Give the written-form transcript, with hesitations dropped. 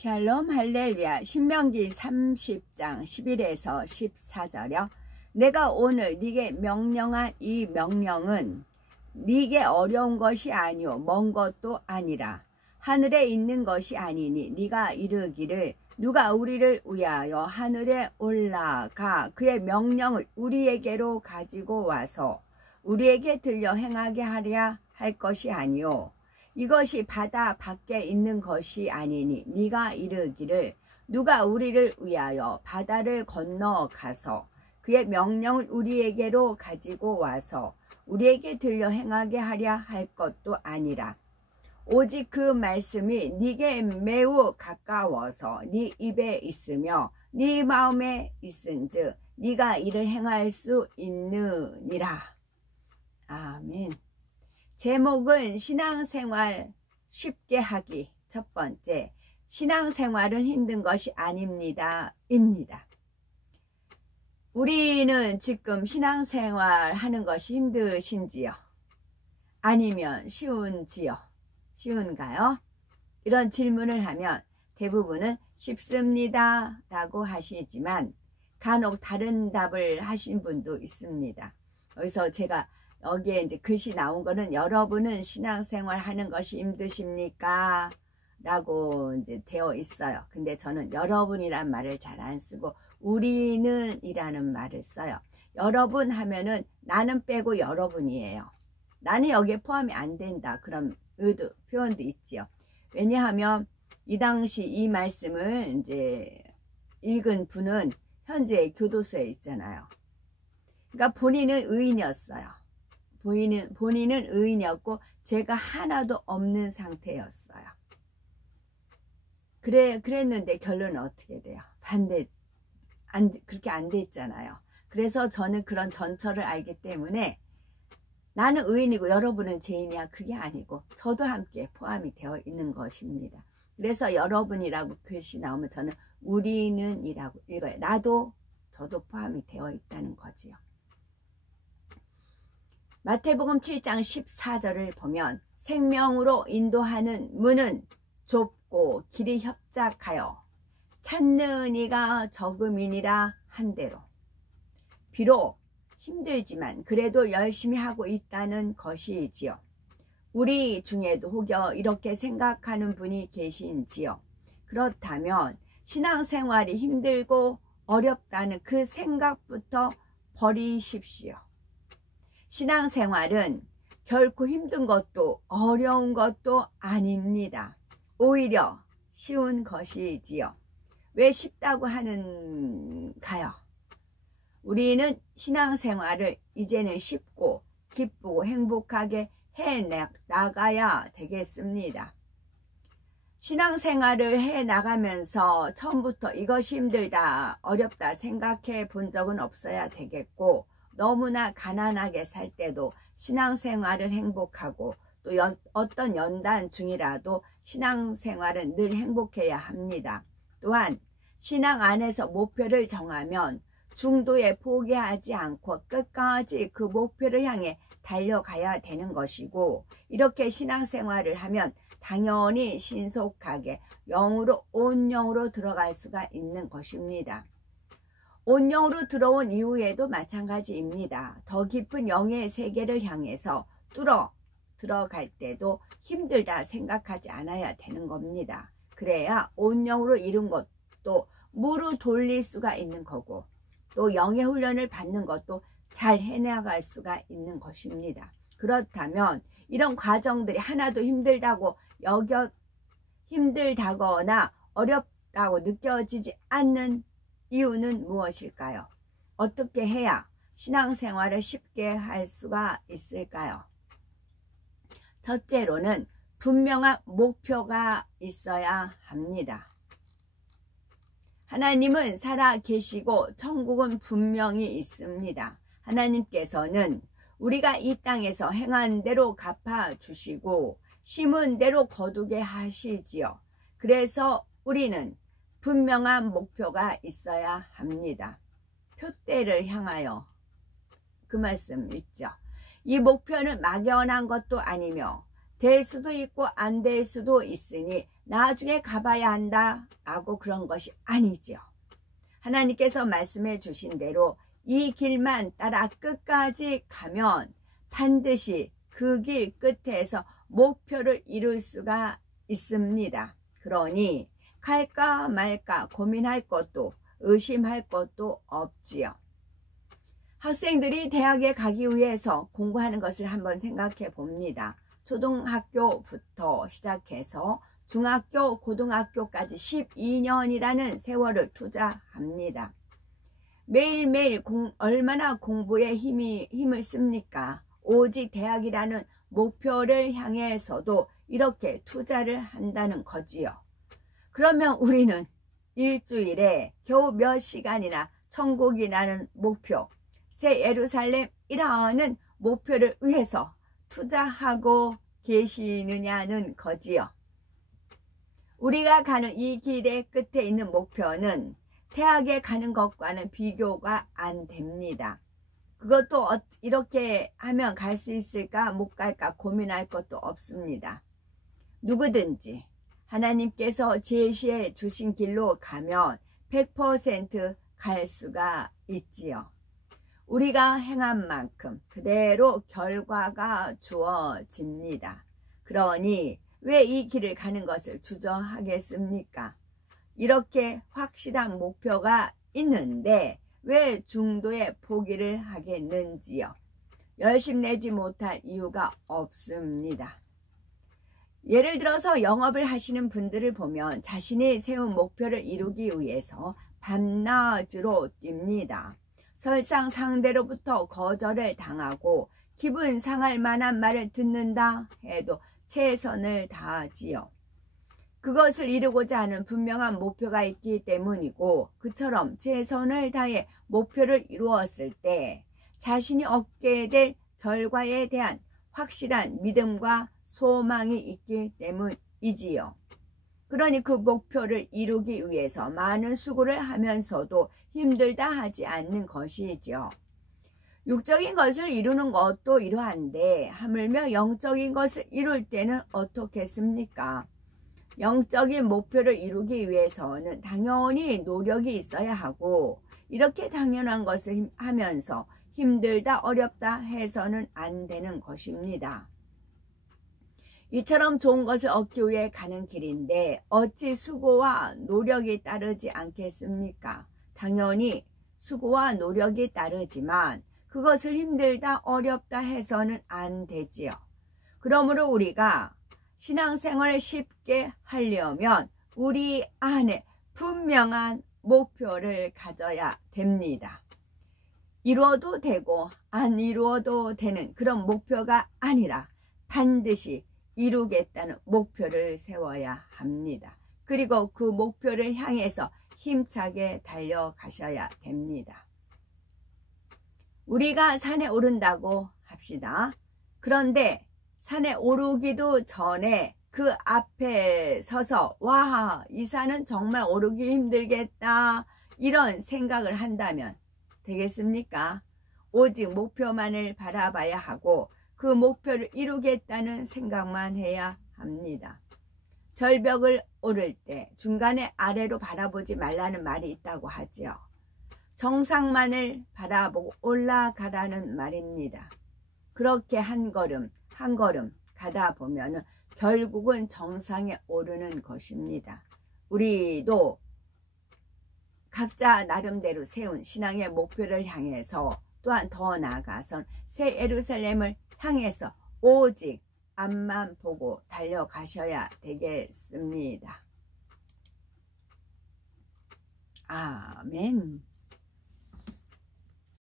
샬롬 할렐루야. 신명기 30장 11에서 14절이요. 내가 오늘 네게 명령한 이 명령은 네게 어려운 것이 아니오 먼 것도 아니라 하늘에 있는 것이 아니니 네가 이르기를 누가 우리를 위하여 하늘에 올라가 그의 명령을 우리에게로 가지고 와서 우리에게 들려 행하게 하랴 할 것이 아니오. 이것이 바다 밖에 있는 것이 아니니 네가 이르기를 누가 우리를 위하여 바다를 건너가서 그의 명령을 우리에게로 가지고 와서 우리에게 들려 행하게 하랴 할 것도 아니라 오직 그 말씀이 네게 매우 가까워서 네 입에 있으며 네 마음에 있은즉 네가 이를 행할 수 있느니라. 아멘. 제목은 신앙생활 쉽게 하기. 첫 번째, 신앙생활은 힘든 것이 아닙니다. 입니다. 우리는 지금 신앙생활 하는 것이 힘드신지요? 아니면 쉬운지요? 쉬운가요? 이런 질문을 하면 대부분은 쉽습니다 라고 하시지만 간혹 다른 답을 하신 분도 있습니다. 여기서 제가 여기에 이제 글씨 나온 거는 여러분은 신앙생활 하는 것이 힘드십니까? 라고 이제 되어 있어요. 근데 저는 여러분이란 말을 잘 안 쓰고 우리는 이라는 말을 써요. 여러분 하면은 나는 빼고 여러분이에요. 나는 여기에 포함이 안 된다. 그런 표현도 있지요. 왜냐하면 이 당시 이 말씀을 이제 읽은 분은 현재 교도소에 있잖아요. 그러니까 본인은 의인이었어요. 본인은 의인이었고 죄가 하나도 없는 상태였어요. 그랬는데 결론은 어떻게 돼요? 그렇게 안 됐잖아요. 그래서 저는 그런 전철을 알기 때문에 나는 의인이고 여러분은 죄인이야. 그게 아니고 저도 함께 포함이 되어 있는 것입니다. 그래서 여러분이라고 글씨 나오면 저는 우리는 이라고 읽어요. 저도 포함이 되어 있다는 거지요. 마태복음 7장 14절을 보면 생명으로 인도하는 문은 좁고 길이 협착하여 찾는 이가 적음이니라 한대로 비록 힘들지만 그래도 열심히 하고 있다는 것이지요. 우리 중에도 혹여 이렇게 생각하는 분이 계신지요. 그렇다면 신앙생활이 힘들고 어렵다는 그 생각부터 버리십시오. 신앙생활은 결코 힘든 것도 어려운 것도 아닙니다. 오히려 쉬운 것이지요. 왜 쉽다고 하는가요? 우리는 신앙생활을 이제는 쉽고 기쁘고 행복하게 해나가야 되겠습니다. 신앙생활을 해나가면서 처음부터 이것이 힘들다, 어렵다 생각해 본 적은 없어야 되겠고 너무나 가난하게 살 때도 신앙생활은 행복하고 또 어떤 연단 중이라도 신앙생활은 늘 행복해야 합니다. 또한 신앙 안에서 목표를 정하면 중도에 포기하지 않고 끝까지 그 목표를 향해 달려가야 되는 것이고 이렇게 신앙생활을 하면 당연히 신속하게 영으로 온 영으로 들어갈 수가 있는 것입니다. 온 영으로 들어온 이후에도 마찬가지입니다. 더 깊은 영의 세계를 향해서 들어갈 때도 힘들다 생각하지 않아야 되는 겁니다. 그래야 온 영으로 이룬 것도 무루 돌릴 수가 있는 거고 또 영의 훈련을 받는 것도 잘 해나갈 수가 있는 것입니다. 그렇다면 이런 과정들이 하나도 힘들다거나 어렵다고 느껴지지 않는 이유는 무엇일까요? 어떻게 해야 신앙생활을 쉽게 할 수가 있을까요? 첫째로는 분명한 목표가 있어야 합니다. 하나님은 살아 계시고 천국은 분명히 있습니다. 하나님께서는 우리가 이 땅에서 행한 대로 갚아주시고 심은 대로 거두게 하시지요. 그래서 우리는 분명한 목표가 있어야 합니다. 표대를 향하여 그 말씀 있죠. 이 목표는 막연한 것도 아니며 될 수도 있고 안 될 수도 있으니 나중에 가봐야 한다 라고 그런 것이 아니지요. 하나님께서 말씀해 주신 대로 이 길만 따라 끝까지 가면 반드시 그 길 끝에서 목표를 이룰 수가 있습니다. 그러니 갈까 말까 고민할 것도 의심할 것도 없지요. 학생들이 대학에 가기 위해서 공부하는 것을 한번 생각해 봅니다. 초등학교부터 시작해서 중학교, 고등학교까지 12년이라는 세월을 투자합니다. 매일매일 얼마나 공부에 힘을 씁니까? 오직 대학이라는 목표를 향해서도 이렇게 투자를 한다는 거지요. 그러면 우리는 일주일에 겨우 몇 시간이나 천국이라는 목표, 새 예루살렘이라는 목표를 위해서 투자하고 계시느냐는 거지요. 우리가 가는 이 길의 끝에 있는 목표는 대학에 가는 것과는 비교가 안 됩니다. 그것도 이렇게 하면 갈 수 있을까 못 갈까 고민할 것도 없습니다. 누구든지 하나님께서 제시해 주신 길로 가면 100% 갈 수가 있지요. 우리가 행한 만큼 그대로 결과가 주어집니다. 그러니 왜 이 길을 가는 것을 주저하겠습니까? 이렇게 확실한 목표가 있는데 왜 중도에 포기를 하겠는지요? 열심내지 못할 이유가 없습니다. 예를 들어서 영업을 하시는 분들을 보면 자신이 세운 목표를 이루기 위해서 밤낮으로 뜁니다. 설상 상대로부터 거절을 당하고 기분 상할 만한 말을 듣는다 해도 최선을 다하지요. 그것을 이루고자 하는 분명한 목표가 있기 때문이고 그처럼 최선을 다해 목표를 이루었을 때 자신이 얻게 될 결과에 대한 확실한 믿음과 소망이 있기 때문이지요. 그러니 그 목표를 이루기 위해서 많은 수고를 하면서도 힘들다 하지 않는 것이지요. 육적인 것을 이루는 것도 이러한데 하물며 영적인 것을 이룰 때는 어떻겠습니까? 영적인 목표를 이루기 위해서는 당연히 노력이 있어야 하고 이렇게 당연한 것을 하면서 힘들다 어렵다 해서는 안 되는 것입니다. 이처럼 좋은 것을 얻기 위해 가는 길인데 어찌 수고와 노력이 따르지 않겠습니까? 당연히 수고와 노력이 따르지만 그것을 힘들다 어렵다 해서는 안 되지요. 그러므로 우리가 신앙생활을 쉽게 하려면 우리 안에 분명한 목표를 가져야 됩니다. 이루어도 되고 안 이루어도 되는 그런 목표가 아니라 반드시 이루겠다는 목표를 세워야 합니다. 그리고 그 목표를 향해서 힘차게 달려가셔야 됩니다. 우리가 산에 오른다고 합시다. 그런데 산에 오르기도 전에 그 앞에 서서 와, 이 산은 정말 오르기 힘들겠다 이런 생각을 한다면 되겠습니까? 오직 목표만을 바라봐야 하고 그 목표를 이루겠다는 생각만 해야 합니다. 절벽을 오를 때 중간에 아래로 바라보지 말라는 말이 있다고 하지요. 정상만을 바라보고 올라가라는 말입니다. 그렇게 한 걸음 한 걸음 가다 보면 결국은 정상에 오르는 것입니다. 우리도 각자 나름대로 세운 신앙의 목표를 향해서 또한 더 나아가선 새 예루살렘을 향해서 오직 앞만 보고 달려가셔야 되겠습니다. 아멘.